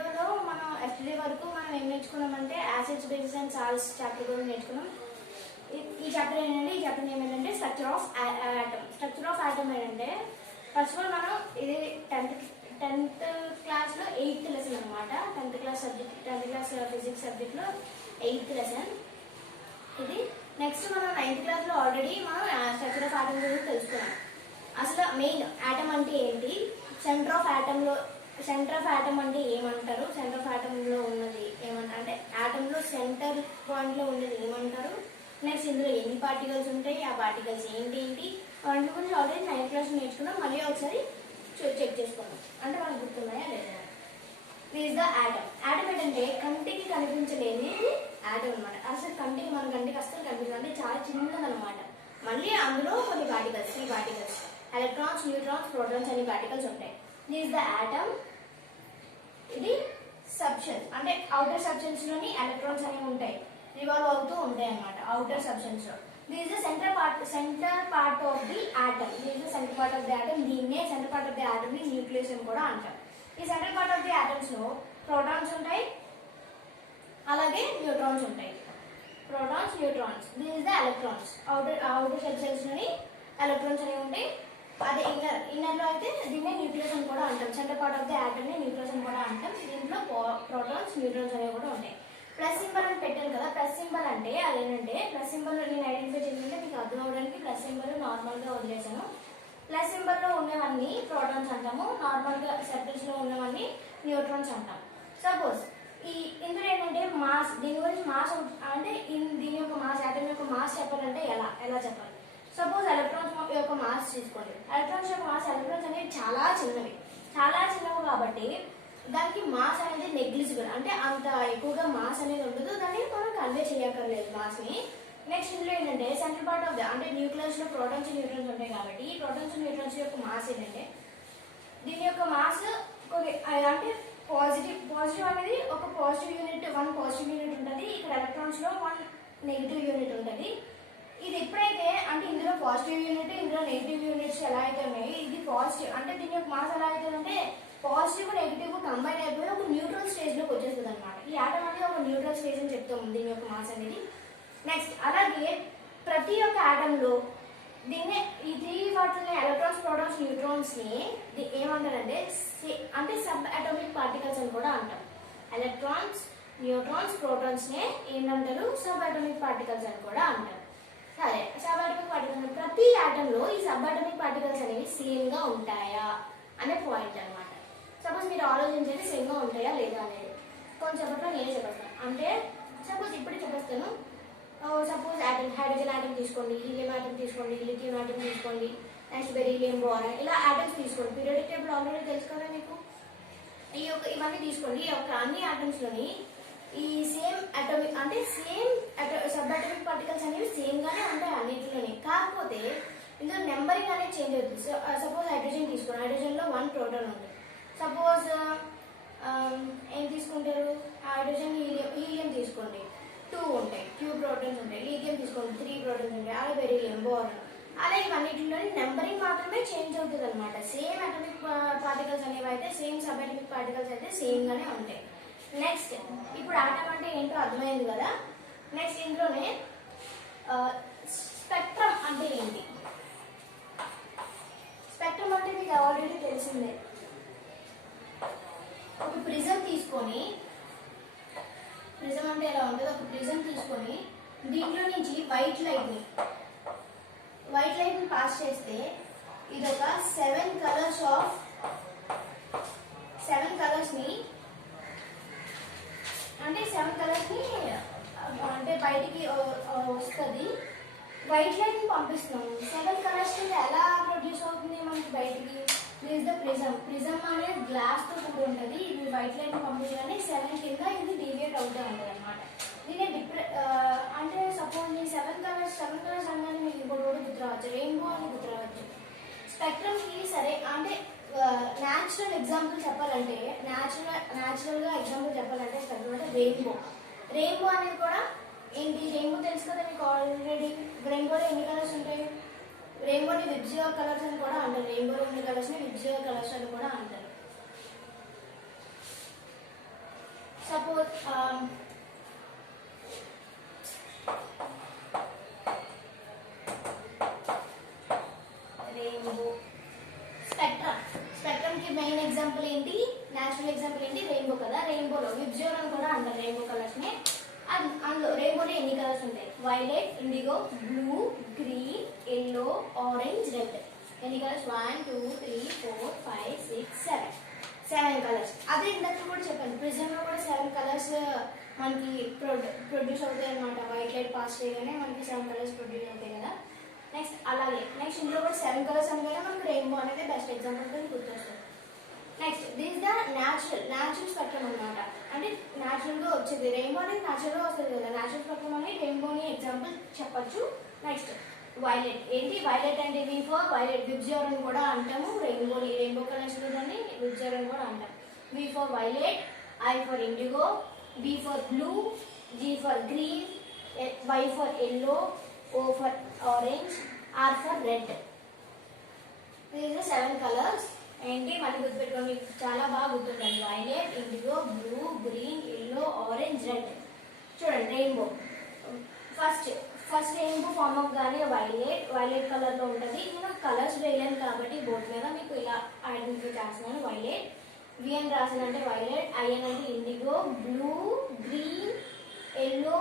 వీడియోలో మనం ఎస్టర్డే వరకు మనం ఏం నేర్చుకున్నామంటే acids bases and salts chapter కూడా నేర్చుకున్నాం. ఈ చాప్టర్ ఏంటంటే ఈ చాప్టర్ ఏమేంటంటే structure of atom. Structure of atom ఏంటంటే ఫస్ట్ ఆఫ్ ఆల్ మనం ఇది టెన్త్ క్లాస్లో 8th లెసన్ అనమాట. 10th క్లాస్ ఫిజిక్స్ సబ్జెక్ట్లో 8th లెసన్ ఇది. నెక్స్ట్ మనం 9th క్లాస్లో ఆల్రెడీ మనం స్ట్రక్చర్ ఆఫ్ ఆటమ్ గురించి తెలుసుకున్నాం. అసలు మెయిన్ ఆటమ్ అంటే ఏంటి, సెంటర్ ఆఫ్ ఆటమ్ అంటే ఏమంటారు, సెంటర్ ఆఫ్ ఆటంలో ఉన్నది ఏమంటారు అంటే ఆటంలో సెంటర్ పాయింట్లో ఉన్నది ఏమంటారు, నెక్స్ట్ ఇందులో ఎన్ని పార్టికల్స్ ఉంటాయి, ఆ పార్టికల్స్ ఏంటి వాటి గురించి ఆల్రెడీ 9th క్లాస్ నేర్చుకున్నాం. మళ్ళీ ఒకసారి చెక్ చేసుకున్నాం అంటే మనకు గుర్తున్నాయా లేదా. This the atom. ఆటమ్ ఏంటంటే కంటికి కనిపించలేని ఆటమ్ అనమాట. అసలు మన కంటికి అసలు కనిపించదు, అంటే చాలా చిన్నదనమాట. మళ్ళీ అందులో కొన్ని particles, 3 particles electrons, neutrons, protons అనే పార్టికల్స్ ఉంటాయి. This the atom. ఇది సబ్స్టెన్స్ అంటే అవుటర్ సబ్స్టెన్స్ లోని ఎలక్ట్రాన్స్ అనేవి ఉంటాయి, రివాల్వ్ అవుతూ ఉంటాయి అన్నమాట అవుటర్ సబ్స్టెన్స్ లో. This is the centre part of the atom. దీన్నే centre part of the atom ని న్యూక్లియస్ అని కూడా అంటాం. ఈ centre part of the atoms లో ప్రోటాన్స్ ఉంటాయి, అలాగే న్యూట్రాన్స్ ఉంటాయి. Protons, neutrons. This is the electrons. Outer substance లోని ఎలక్ట్రాన్స్ అనేవి ఉంటాయి. అదే ఇన్నర్ లో అయితే దీన్నే న్యూక్లియస్ అని కూడా అంటాం. Centre part of the atom ని న్యూక్లియస్ అని కూడా అంటాం. దీంట్లో ప్రోటాన్స్, న్యూట్రాన్స్ అనేవి కూడా ఉంటాయి. ప్లస్ సింబల్ అని పెట్టాను కదా, ప్లస్ సింబల్ అంటే అదేంటంటే ప్లస్ సింబల్ నేను ఐడెంటిఫై చేసింటే మీకు అర్థం అవడానికి ప్లస్ సింబల్ నార్మల్ గా వదిలేసాను. ప్లస్ సింబల్ లో ఉన్నవన్నీ ప్రోటాన్స్ అంటాము, నార్మల్ గా సర్కిల్స్ లో ఉన్నవన్నీ న్యూట్రాన్స్ అంటాం. సపోజ్ ఇందులో ఏంటంటే మాస్, దీని గురించి మాస్ అంటే దీని యొక్క మాస్, ఆటమ్ యొక్క మాస్ చెప్పాలంటే ఎలా చెప్పాలి. సపోజ్ ఎలక్ట్రాన్స్ యొక్క మాస్ తీసుకోండి. ఎలక్ట్రాన్స్ యొక్క మాస్, ఎలక్ట్రాన్స్ అనేవి చాలా చిన్నవి కాబట్టి దానికి మాస్ అనేది నెగ్లిజిబుల్, అంటే అంత ఎక్కువగా మాస్ అనేది ఉండదు, దాన్ని మనం కన్వే చేయక్కర్లేదు మాస్ ని. నెక్స్ట్ ఇందులో ఏంటంటే సెంట్రల్ పార్ట్ ఆఫ్ ద అంటే న్యూక్లియస్ లో ప్రోటాన్స్, న్యూట్రాన్స్ ఉంటాయి కాబట్టి ఈ ప్రోటాన్స్, న్యూట్రాన్స్ యొక్క మాస్ ఏంటంటే దీని యొక్క మాస్ అంటే పాజిటివ్ అనేది ఒక పాజిటివ్ యూనిట్, 1 పాజిటివ్ యూనిట్ ఉంటుంది. ఇక్కడ ఎలక్ట్రాన్స్ లో 1 నెగిటివ్ యూనిట్ ఉంటుంది. ఇది ఎప్పుడైతే అంటే ఇందులో పాజిటివ్ యూనిట్, ఇందులో నెగిటివ్ యూనిట్స్ ఎలా అయితే ఉన్నాయి, ఇది పాజిటివ్ అంటే దీని యొక్క మాస్ ఎలా అవుతుందంటే పాజిటివ్ నెగిటివ్ కంబైన్ అయిపోయి ఒక న్యూట్రల్ స్టేజ్ లోకి వచ్చేస్తుంది అనమాట. ఈ ఆటమ్ అనేది ఒక న్యూట్రల్ స్టేజ్ అని చెప్తాము దీని యొక్క మాస్ అనేది. నెక్స్ట్ అలాగే ప్రతి ఒక్క ఆటమ్ లో దీన్ని ఈ 3 వాటిని ఎలక్ట్రాన్స్, ప్రోటాన్స్, న్యూట్రాన్స్ ని ఏమంటారంటే అంటే సబ్ అటామిక్ పార్టికల్స్ అని కూడా అంటాం. ఎలక్ట్రాన్స్, న్యూట్రాన్స్, ప్రోటాన్స్ నే ఏంటంటారు, సబ్ అటామిక్ పార్టికల్స్ అని కూడా అంటారు. సరే, సబ్ అటామిక్ పార్టికల్స్ ప్రతి ఆటమ్ లో ఈ సబ్ అటామిక్ పార్టికల్స్ అనేవి సేమ్ గా ఉంటాయా అనే పాయింట్ అనమాట. సపోజ్ మీరు ఆలోచించండి సేమ్ గా ఉంటాయా లేదా అనేది. కొంచెంసేపట్లో నేనే చెప్పేస్తాను. అంటే సపోజ్ ఇప్పుడే చెప్పేస్తాను. సపోజ్ హైడ్రోజన్ ఆటమ్ తీసుకోండి, హీలియం ఆటమ్ తీసుకోండి, లిథియం ఆటమ్ తీసుకోండి, నెక్స్ట్ బెరీలియం, బోరాన్, ఇలా ఆటమ్స్ తీసుకోండి. పీరియాడిక్ టేబుల్ ఆల్రెడీ తెలుసు కదా మీకు. ఇవన్నీ తీసుకోండి. ఈ యొక్క అన్ని ఆటమ్స్ లోని ఈ సేమ్ అటామిక్ అంటే సేమ్ సబ్ అటామిక్ పార్టికల్స్ అనేవి సేమ్ గానే ఉంటాయి అన్నింటిలోని. కాకపోతే ఇందులో నెంబరింగ్ అనేది చేంజ్ అవుతుంది. సపోజ్ హైడ్రోజన్ తీసుకోండి, హైడ్రోజన్ లో 1 ప్రోటాన్ ఉంటుంది. సపోజ్ ఏం తీసుకుంటారు, హైడ్రోజన్, హీలియం తీసుకోండి 2 ఉంటాయి, 2 ప్రోటాన్స్ ఉంటాయి. లిథియం తీసుకోండి 3 ప్రోటాన్స్ ఉంటాయి. అలాగే బెరీలియం, బోరాన్, అలాగే ఇవన్నిటిలోని నెంబరింగ్ మాత్రమే చేంజ్ అవుతుంది అనమాట. సేమ్ అటామిక్ పార్టికల్స్ అనేవి అయితే సేమ్ సబ్ అటామిక్ పార్టికల్స్ అయితే సేమ్ గానే ఉంటాయి. నెక్స్ట్ ఇప్పుడు ఆటమ్ అంటే ఏంటో అర్థమైంది కదా. నెక్స్ట్ ఇందులోనే స్పెక్ట్రమ్ అంటే ఏంటి. స్పెక్ట్రమ్ అంటే మీకు ఆల్రెడీ తెలిసిందే. ఒక ప్రిజం తీసుకొని, ప్రిజం అంటే ఎలా ఉంటుంది, ఒక ప్రిజం తీసుకొని దీంట్లో నుంచి వైట్ లైట్ ని పాస్ చేస్తే ఇది ఒక 7 కలర్స్ ని అంటే బయటికి వస్తుంది. వైట్ లైట్ ని పంపిస్తున్నాం. 7 కలర్స్ కింద ఎలా ప్రొడ్యూస్ అవుతుంది మనకి బయటికి. దిస్ ద ప్రిజం అనేది గ్లాస్ తో కూడి ఉంటుంది. ఇది వైట్ లైట్ ని పంపించగానే 7 కింద ఇది డీవియేట్ అవుతూ ఉంటుంది అనమాట. దీన్ని అంటే సపోజ్ ఈ 7 కలర్స్ అనగానే మీకు ఇంకోటి కూడా గుర్తురావచ్చు, రెయిన్బో అని గుర్తురావచ్చు. స్పెక్ట్రమ్ కి సరే అంటే న్యాచురల్ ఎగ్జాంపుల్ చెప్పాలంటే న్యాచురల్ గా ఎగ్జాంపుల్ చెప్పాలంటే స్పెక్ట్రమ్ అంటే రెయిన్బో అనేది కూడా ఏంటి, రెయిన్బో తెలుసు కదా మీకు ఆల్రెడీ. రెయిన్బోలో ఎన్ని కలర్స్ ఉంటాయి, రెయిన్బోని విబ్జియర్ కలర్స్ అని కూడా అంటారు. రెయిన్బోలో ఉన్న కలర్స్ ని విబ్జియర్ కలర్స్ అని కూడా అంటారు. Suppose rainbow. స్పెక్ట్రమ్కి మెయిన్ ఎగ్జాంపుల్ ఏంటి, నేచురల్ ఎగ్జాంపుల్ ఏంటి, రెయిన్బో కదా. రెయిన్బోలో విబ్జియోర్ అని కూడా అంటారు రెయిన్బో కలర్స్ని. అందులో రెయిన్బోలో ఎన్ని కలర్స్ ఉంటాయి? Violet, indigo, blue, green, yellow, orange, red. ఎన్ని కలర్స్? 1 2 3 4 5 6 7 కలర్స్. అదే ఇందాక కూడా చెప్పాను, ప్రిజంలో కూడా 7 కలర్స్ మనకి ప్రొడ్యూస్ అవుతాయి అనమాట. వైట్ లైట్ పాస్ చేయగానే మనకి 7 కలర్స్ ప్రొడ్యూస్ అవుతాయి కదా. నెక్స్ట్ అలాగే నెక్స్ట్ ఇందులో కూడా 7 కలర్స్ అనగానే మనకి రెయిన్బో అనేది బెస్ట్ ఎగ్జాంపుల్ కింద గుర్తొస్తుంది. Next this the natural spectrum అనమాట. అంటే న్యాచురల్గా వచ్చేది రెయిన్బో అనేది న్యాచురల్గా వస్తుంది కదా. న్యాచురల్ స్పెక్ట్రమ్ అని రెయిన్బోని ఎగ్జాంపుల్ చెప్పచ్చు. నెక్స్ట్ వైలెట్ ఏంటి? వైలెట్ అంటే వి ఫర్ వైలెట్, విబ్జియోర్ అని కూడా అంటాము. రెయిన్బో కలర్స్ దాన్ని విబ్జియోర్ అని కూడా అంటాం. V for violet, I for indigo, B for blue, G for green, Y for yellow, O for orange, R for red. These are 7 colours. ఏంటి మళ్ళీ గుర్తుపెట్టుకోండి, చాలా బాగా గుర్తుంటుంది. Violet, indigo, blue, green, yellow, orange, red. చూడండి rainbow first rainbow form up కానీ violet కలర్లో ఉంటుంది. నేను కలర్స్ వేయలేను కాబట్టి బోర్డు మీద మీకు ఇలా ఐడెంటిఫై చేస్తున్నాను. వైలెట్, విఎన్ రాసానంటే వైలెట్, ఐఎన్ అంటే IndiGo, blue, green, yellow,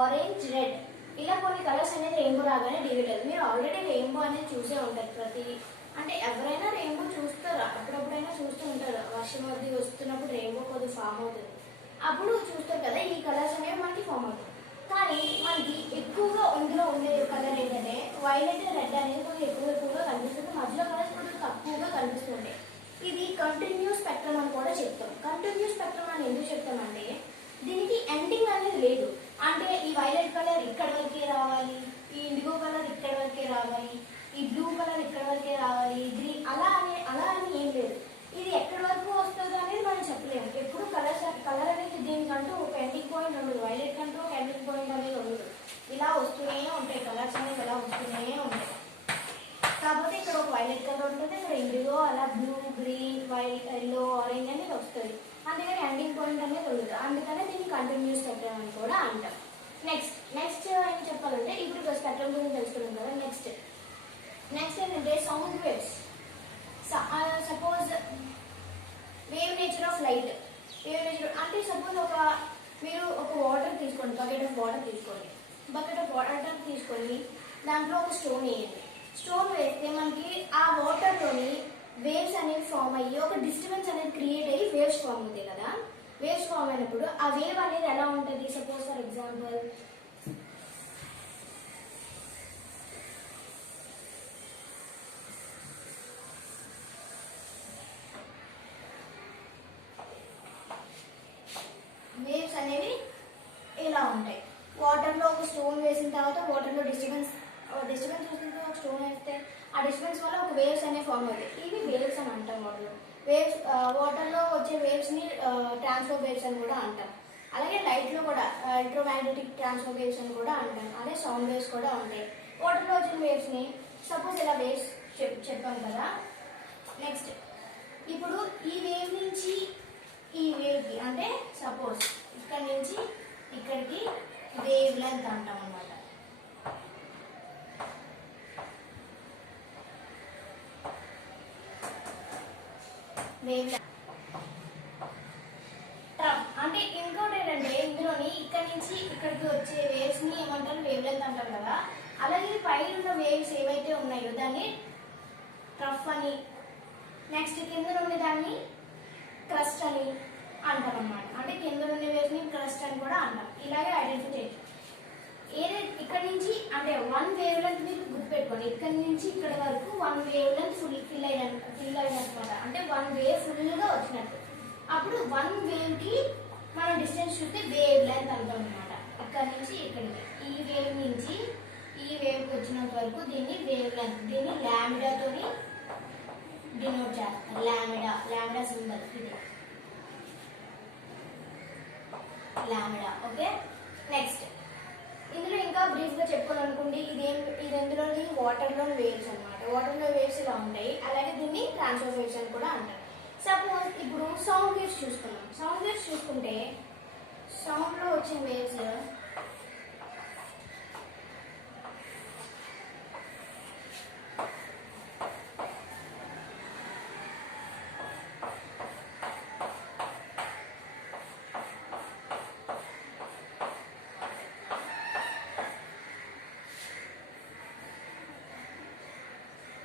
orange, red. ఇలా కొన్ని కలర్స్ అనేది రెయిన్బో రాగానే డివైడ్. మీరు ఆల్రెడీ రెయిన్బో అనేది చూసే ఉంటారు. అంటే ఎవరైనా రెయిన్బో చూస్తారు, అప్పుడప్పుడైనా చూస్తూ ఉంటారు. వర్షం అది వస్తున్నప్పుడు రెయిన్బో కొద్దిగా ఫామ్ అవుతుంది, అప్పుడు చూస్తారు కదా. ఈ కలర్స్ అనేవి మనకి ఫామ్ అవుతాయి. కానీ మనకి ఎక్కువగా ఇందులో ఉండే కలర్ ఏంటంటే వైలెట్, రెడ్ అనేది కొంచెం ఎక్కువగా కనిపిస్తుంది. మధ్యలో కలర్స్ కొంచెం తక్కువగా కనిపిస్తుంటాయి. ఇది కంటిన్యూస్ స్పెక్ట్రమ్ అని కూడా చెప్తాం. కంటిన్యూస్ స్పెక్ట్రమ్ అని ఎందుకు చెప్తామంటే దీనికి ఎండింగ్ అనేది లేదు. అంటే ఈ వైలెట్ కలర్ ఇక్కడ వరకే రావాలి, ఈ ఇండిగో కలర్ ఇక్కడ వరకే రావాలి, ఈ బ్లూ కలర్ ఇక్కడ వరకే రావాలి, గ్రీన్ అలా అని ఏం లేదు. ఇది ఎక్కడి వరకు వస్తుందో అనేది మనం చెప్పలేము. ఎప్పుడు కలర్ అనేది దీనికంటూ ఒక ఎండింగ్ పాయింట్ ఉండదు. వైలెట్ కంటూ ఒక ఎండింగ్ పాయింట్ అనేది ఉండదు. ఇలా వస్తూనే ఉంటాయి కలర్స్ అనేది, ఇలా వస్తూనే ఉంటాయి. కాకపోతే ఇక్కడ ఒక వైలెట్ కలర్ ఉంటుంది, ఇక్కడ ఇండిగో, అలా blue, green, white, yellow, orange అనేది వస్తుంది. అందుకని ఎండింగ్ పాయింట్ అనేది ఉండదు. అందుకనే దీన్ని కంటిన్యూస్ స్పెక్ట్రమ్ అని కూడా అంటాం. నెక్స్ట్ ఏం చెప్పాలంటే ఇప్పుడు స్పెక్ట్రమ్ గురించి తెలుసుకున్నాం కదా. నెక్స్ట్ ఏంటంటే sound waves. Suppose wave nature of light. Wave nature అంటే సపోజ్ మీరు ఒక వాటర్ తీసుకోండి, బకెట్ ఆఫ్ వాటర్ తీసుకొని దాంట్లో ఒక స్టోన్ వేయండి. స్టోన్ వేస్తే మనకి ఆ వాటర్లోని వేవ్స్ అనేవి ఫామ్ అయ్యి ఒక డిస్టర్బెన్స్ అనేది క్రియేట్ అయ్యి వేవ్స్ ఫామ్ అవుతాయి కదా. వేవ్స్ ఫామ్ అయినప్పుడు ఆ వేవ్ అనేది ఎలా ఉంటుంది? సపోజ్ ఫర్ ఎగ్జాంపుల్ వేవ్స్ అనేవి ఇలా ఉంటాయి. వాటర్లో ఒక స్టోన్ వేసిన తర్వాత వాటర్లో డిస్టర్బెన్స్ వస్తుంది. ఒక స్టోన్ వేస్తే ఆ డిస్టర్బెన్స్ వల్ల ఒక వేవ్స్ అనేవి ఫామ్ అవుతాయి. ఇవి వేవ్స్ అని అంటాం. వాటర్లో వచ్చే వేవ్స్ని ట్రాన్స్ఫర్ వేవ్స్ అని కూడా అంటాం. అలాగే లైట్లో కూడా ఎలక్ట్రోమాగ్నెటిక్ ట్రాన్స్ఫర్ వేవ్స్ అని కూడా అంటాం. అదే సౌండ్ వేవ్స్ కూడా ఉంటాయి. వాటర్లో వచ్చిన వేవ్స్ని సపోజ్ ఇలా వేవ్స్ చెప్పాం కదా. నెక్స్ట్ ఇప్పుడు ఈ వేవ్ నుంచి ఈ వేవ్కి అంటే సపోజ్ ఇక్కడ నుంచి ఇక్కడికి వేవ్ లెంత్ అంటాం అన్నమాట. వేవ్ అంటే ఇంకోటి ఏంటంటే ఇందులోని ఇక్కడ నుంచి ఇక్కడికి వచ్చే వేవ్స్ ని ఏమంటారు? వేవ్ లెంత్ అంటారు కదా. అలాగే పైన ఉన్న వేవ్స్ ఏవైతే ఉన్నాయో దాన్ని ట్రఫ్ అని, నెక్స్ట్ కింద నుండి దాన్ని క్రస్ట్ అని అంటాం అన్నమాట. అంటే కింద నుండి వేవ్స్ ని క్రస్ట్ అని కూడా అంటాం. ఇలాగే ఐడెంటిఫై ఏదైతే ఇక్కడ నుంచి అంటే 1 వేవ్ లెంత్ మీరు గుర్తుపెట్టుకోండి. ఇక్కడ నుంచి ఇక్కడ వరకు 1 వేవ్ లెంత్ ఫిల్ అయినట్టు, అంటే 1 వేవ్ ఫుల్గా వచ్చినట్టు. అప్పుడు 1 వేవ్ కి మనం డిస్టెన్స్ చూస్తే వేవ్ లెంత్ అంటాం అనమాట. ఇక్కడ నుంచి ఇక్కడికి ఈ వేవ్ నుంచి ఈ వేవ్కి వచ్చినంత వరకు దీన్ని వేవ్ లెంత్, దీన్ని లామిడాతోని డినోట్ చేస్తాం. లామిడా సింబల్ ఇది లామిడా. ఓకే. నెక్స్ట్ ఇందులో ఇంకా బ్రీఫ్గా చెప్పుకోవాలనుకోండి, ఇది ఎందులోని వాటర్లోని వేవ్స్ అనమాట. వాటర్లో వేవ్స్ ఇలా ఉంటాయి. అలాగే దీన్ని ట్రాన్స్ఫర్ వేవ్స్ అని కూడా అంటారు. సపోజ్ ఇప్పుడు సౌండ్ వేవ్స్ చూసుకున్నాం. సౌండ్ వేవ్స్ చూసుకుంటే సౌండ్లో వచ్చే వేవ్స్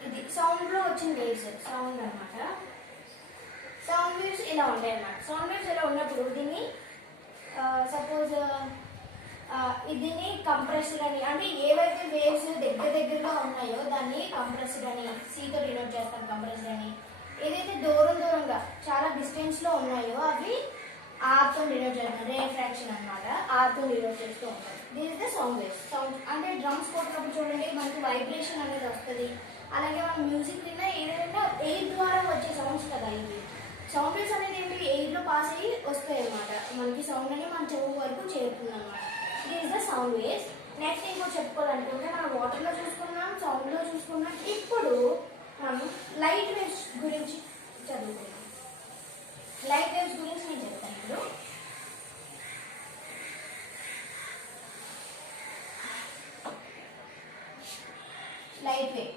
ఇది సౌండ్లో వచ్చిన వేవ్స్, సౌండ్ అనమాట. సౌండ్ వేవ్స్ ఇలా ఉంటాయి అన్నమాట. సౌండ్ వేవ్స్ ఇలా ఉన్నప్పుడు దీన్ని సపోజ్ దీన్ని కంప్రెస్డ్ అని, అంటే ఏవైతే వేవ్స్ దగ్గరగా ఉన్నాయో దాన్ని కంప్రెస్డ్ అని, సీతో డినోట్ చేస్తాం కంప్రెస్డ్ అని. ఏదైతే దూరంగా చాలా డిస్టెన్స్లో ఉన్నాయో అవి ఆర్తో డినోట్ చేస్తాం, రిఫ్రాక్షన్ అనమాట. ఆర్తో డినోట్ చేస్తూ ఉంటాం. దీని is the sound waves. Sound అంటే డ్రమ్స్ కొట్టినప్పుడు చూడండి మనకి వైబ్రేషన్ అనేది వస్తుంది. అలాగే మనం మ్యూజిక్ విన్నా ఏదైనా ఎయిర్ ద్వారా వచ్చే సౌండ్స్ కదా ఇవి. సౌండ్ వేవ్స్ అనేది ఏంటి, ఎయిర్లో పాస్ అయ్యి వస్తాయి అన్నమాట. మనకి సౌండ్ అనేది మన చెవు వరకు చేరుతుంది అనమాట. ఇది is the sound waves. Next ఇంకోటి చెప్పుకోవాలనుకుంటే మనం వాటర్లో చూసుకున్నాం, సౌండ్లో చూసుకున్నాం. ఇప్పుడు మనం లైట్ వేవ్స్ గురించి చదువుకున్నాం. లైట్ వేవ్స్ గురించి నేను చెప్తాను ఇప్పుడు. లైట్ వేవ్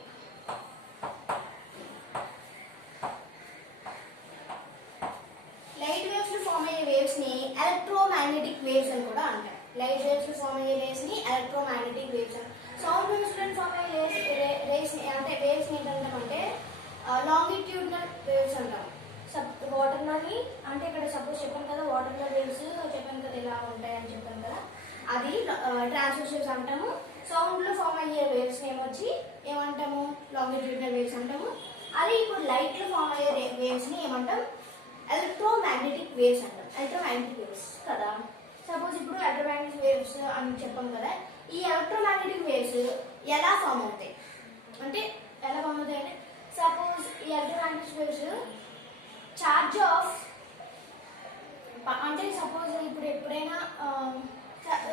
ఎలక్ట్రోమాగ్నెటిక్ వేవ్స్ అని కూడా అంటారు. లైట్ వేవ్స్ ఫామ్ అయ్యే రేస్ ని ఎలక్ట్రోమాగ్నెటిక్ వేవ్స్ అని. సౌండ్ వేవ్స్ ఫామ్ అయ్యే రేస్ అంటే వేవ్స్ ఏంటంటే లాంగిట్యూడినల్ వేవ్స్ అంటాం. వాటర్లోని అంటే ఇక్కడ సపోజ్ చెప్పాను కదా, వాటర్లో వేవ్స్ చెప్పాను కదా ఇలా ఉంటాయని చెప్పాను కదా, అది ట్రాన్స్వర్స్ వేవ్స్ అంటాము. సౌండ్లో ఫామ్ అయ్యే వేవ్స్ ఏమంటాము, లాంగిట్యూడినల్ వేవ్స్ అంటాము. అది ఇప్పుడు లైట్లో ఫామ్ అయ్యే వేవ్స్ ని ఏమంటాం, ఎలక్ట్రోమాగ్నెటిక్ వేవ్స్ అంటాం. ఎలక్ట్రోమాగ్నెటిక్ వేవ్స్ కదా. సపోజ్ ఇప్పుడు ఎలక్ట్రోమాగ్నెటిక్ వేవ్స్ అని చెప్పాం కదా, ఈ ఎలక్ట్రోమాగ్నెటిక్ వేవ్స్ ఎలా ఫామ్ అవుతాయి అంటే సపోజ్ ఈ ఎలక్ట్రోమాగ్నెటిక్ వేవ్స్ చార్జ్ ఆఫ్, అంటే సపోజ్ ఇప్పుడు ఎప్పుడైనా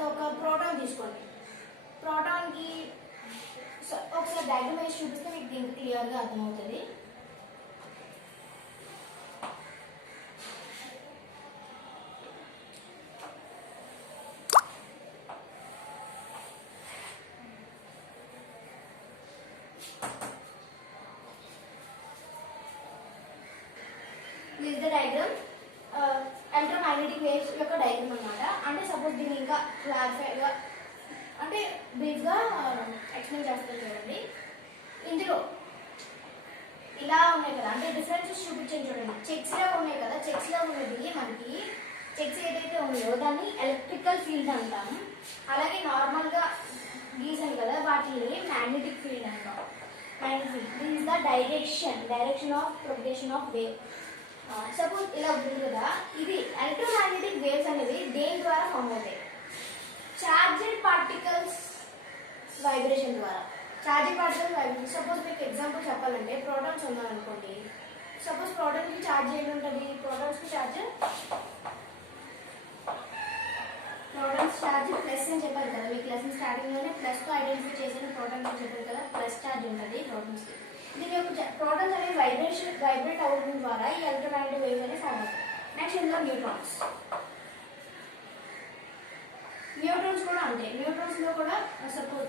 ఒక ప్రోటాన్ తీసుకోండి. ప్రోటాన్కి ఒకసారి డయాగ్రామ్ వేసి చూపిస్తే మీకు దీనికి క్లియర్గా అర్థమవుతుంది. డయాగ్రామ్ ఎలక్ట్రోమాగ్నెటిక్ వేవ్స్ యొక్క డయాగ్రామ్ అనమాట. అంటే సపోజ్ దీన్ని ఇంకా క్లారిఫైగా అంటే బ్రీఫ్గా ఎక్స్ప్లెయిన్ చేస్తాను చూడండి. ఇందులో ఇలా ఉన్నాయి కదా, అంటే డిఫరెన్సెస్ చూపించాను చూడండి. చెక్స్లో ఉన్నాయి కదా, చెక్స్లో ఉన్నది మనకి చెక్స్ ఏదైతే ఉందో దాన్ని ఎలక్ట్రికల్ ఫీల్డ్ అంటాం. అలాగే నార్మల్గా గీసాను కదా వాటిని మ్యాగ్నెటిక్ ఫీల్డ్ అంటాం. Magnetic field this is the direction of propagation of wave. Suppose ఇలా ఉంటుంది కదా, ఇది ఎలక్ట్రోమాగ్నెటిక్ వేవ్స్ అనేవి దేని ద్వారా ఫామ్ అవుతాయి, చార్జెడ్ పార్టికల్స్ వైబ్రేషన్ ద్వారా. Charged particles vibration. సపోజ్ మీకు ఎగ్జాంపుల్ చెప్పాలంటే ప్రోటాన్స్ ఉన్నారనుకోండి. సపోజ్ ప్రోటాన్కి ఛార్జ్ ఏంటి ఉంటుంది, ప్రోటాన్స్కి ఛార్జ్ ప్లస్ అని చెప్పారు కదా మీకు లెసన్ స్టార్టింగ్లోనే. ప్లస్తో ఐడెంటిఫై చేసిన ప్రోటాన్స్ అని చెప్పారు కదా, ప్లస్ ఛార్జ్ ఉంటుంది ప్రోటాన్స్కి. దీని యొక్క ప్రోటాన్స్ అనేవి వైబ్రేట్ అవ్వడం ద్వారా ఈ ఎలక్ట్రోమాగ్నెటిక్ వేవ్స్ అనేవి ఫామ్ అవుతాయి. నెక్స్ట్ ఇందులో న్యూట్రాన్స్ కూడా ఉంటాయి. న్యూట్రాన్స్లో కూడా సపోజ్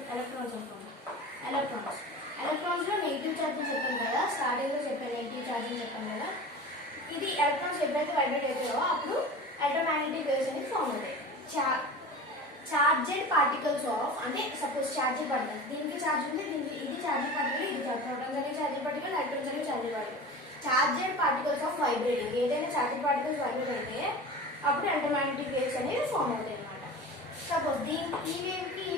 ఎలక్ట్రాన్స్లో నెగిటివ్ ఛార్జ్ అని చెప్పాను కదా, స్టార్టింగ్లో చెప్పాను నెగిటివ్ ఛార్జ్ అని చెప్పాను కదా. ఇది ఎలక్ట్రాన్స్ ఎప్పుడైతే వైబ్రేట్ అవుతాయో అప్పుడు ఎలక్ట్రోమాగ్నెటిక్ వేవ్స్ అనేవి ఫామ్ అవుతాయి. చార్జెడ్ పార్టికల్స్ ఆఫ్, అంటే సపోజ్ చార్జెడ్ పార్టికల్, దీనికి ఛార్జ్ ఉంది, దీనికి ఇది చార్జెడ్ పార్టికల్, ఇది ప్రోటాన్స్ అనేవి చార్జెడ్ పార్టికల్, ఎలక్ట్రాన్స్ అనేవి charged particle. Charged particles of vibrating, ఏదైనా చార్జెడ్ పార్టికల్స్ వైబ్రేట్ అయితే అప్పుడు ఎలక్ట్రోమాగ్నెటిక్ వేవ్స్ అనేవి ఫామ్ అవుతాయి అనమాట. సపోజ్ దీనికి ఈ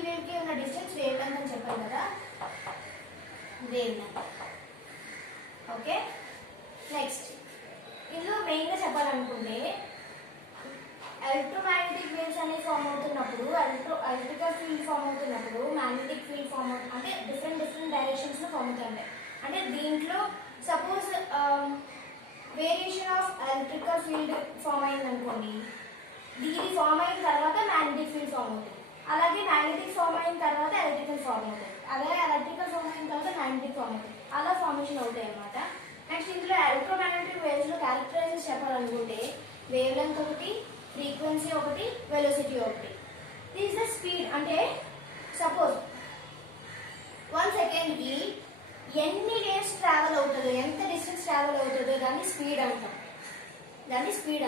వేవ్కి ఉన్న డిస్టెన్స్ వేవ్ లెంత్ అని చెప్పాను కదా, వేవ్ లెంత్. ఓకే, నెక్స్ట్ ఇందులో మెయిన్గా చెప్పాలనుకుంటే ఎలక్ట్రోమాగ్నెటిక్ వేవ్స్ అనేవి ఫామ్ అవుతున్నప్పుడు, ఎలక్ట్రికల్ ఫీల్డ్ ఫామ్ అవుతున్నప్పుడు మ్యాగ్నెటిక్ ఫీల్డ్ ఫామ్ అవుతుంది. అంటే డిఫరెంట్ డైరెక్షన్స్లో ఫామ్ అవుతాయి. అంటే దీంట్లో suppose variation of electrical field form అయింది అనుకోండి, ఇది ఫామ్ అయిన తర్వాత మ్యాగ్నెటిక్ ఫీల్డ్ ఫామ్ అవుతుంది. అలాగే మ్యాగ్నెటిక్ ఫామ్ అయిన తర్వాత ఎలక్ట్రికల్ ఫామ్ అవుతుంది. అలాగే ఎలక్ట్రికల్ ఫామ్ అయిన తర్వాత మ్యాగ్నెటిక్ ఫామ్ అవుతుంది. అలా ఫార్మేషన్ అవుతాయి అన్నమాట. నెక్స్ట్ ఇందులో ఎలక్ట్రోమాగ్నెటిక్ వేవ్స్లో క్యారెక్టరైజెస్ చెప్పాలనుకుంటే వేవ్ లెంత్ ఒకటి, ఫ్రీక్వెన్సీ ఒకటి, వెలోసిటీ ఒకటి. This the speed. అంటే సపోజ్ 1 సెకండ్కి ఎన్ని వేవ్స్ ట్రావెల్ అవుతుందో, ఎంత డిస్టెన్స్ ట్రావెల్ అవుతుందో దాన్ని స్పీడ్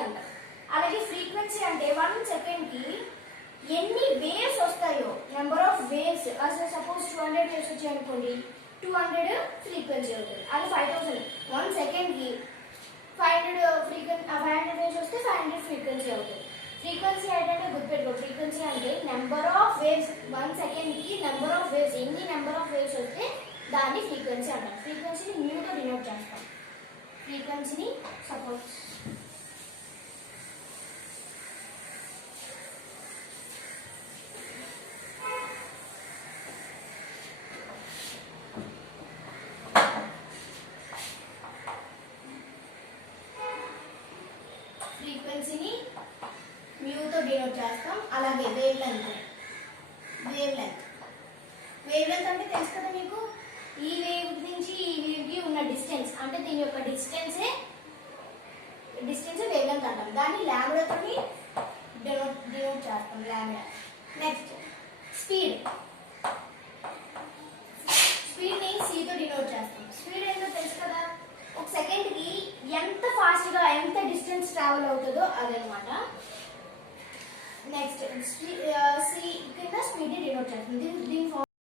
అంటాం. అలాగే ఫ్రీక్వెన్సీ అంటే 1 సెకండ్కి ఎన్ని వేవ్స్ వస్తాయో, నెంబర్ ఆఫ్ వేవ్స్. అసలు సపోజ్ 200 వేవ్స్ వచ్చాయి అనుకోండి, 200 ఫ్రీక్వెన్సీ అవుతుంది. అది 5000. 1 సెకండ్కి 500 వేవ్స్ వస్తే 500 ఫ్రీక్వెన్సీ అవుతుంది. ఫ్రీక్వెన్సీ అంటే గుర్తుపెట్టుకో, ఫ్రీక్వెన్సీ అంటే నెంబర్ ఆఫ్ వేవ్స్. 1 సెకండ్కి నెంబర్ ఆఫ్ వేవ్స్, ఎన్ని నెంబర్ ఆఫ్ వేవ్స్ వస్తే దాన్ని ఫ్రీక్వెన్సీ అంటాం. ఫ్రీక్వెన్సీని మ్యూతో డినోట్ చేస్తాం. ఫ్రీక్వెన్సీని సపోజ్ ఫ్రీక్వెన్సీని మ్యూతో డినోట్ చేస్తాం. అలాగే వేవ్ లెంత్ అంటే తెలుసు కదా మీకు, ఈ వేవ్ నుంచి ఈ వేవ్కి ఉన్న డిస్టెన్స్, అంటే దీని యొక్క డిస్టెన్స్ వేవ్ లెంత్ అంటాం. దాన్ని లాంబ్డాతో డినోట్ చేస్తాం, లాంబ్డా. నెక్స్ట్ స్పీడ్ని సీతో డినోట్ చేస్తాం. స్పీడ్ ఏంటో తెలుసు కదా, ఒక సెకండ్కి ఎంత ఫాస్ట్గా ఎంత డిస్టెన్స్ ట్రావెల్ అవుతుందో అదనమాట. నెక్స్ట్ సి కింద స్పీడ్ని డినోట్ చేస్తుంది. దీని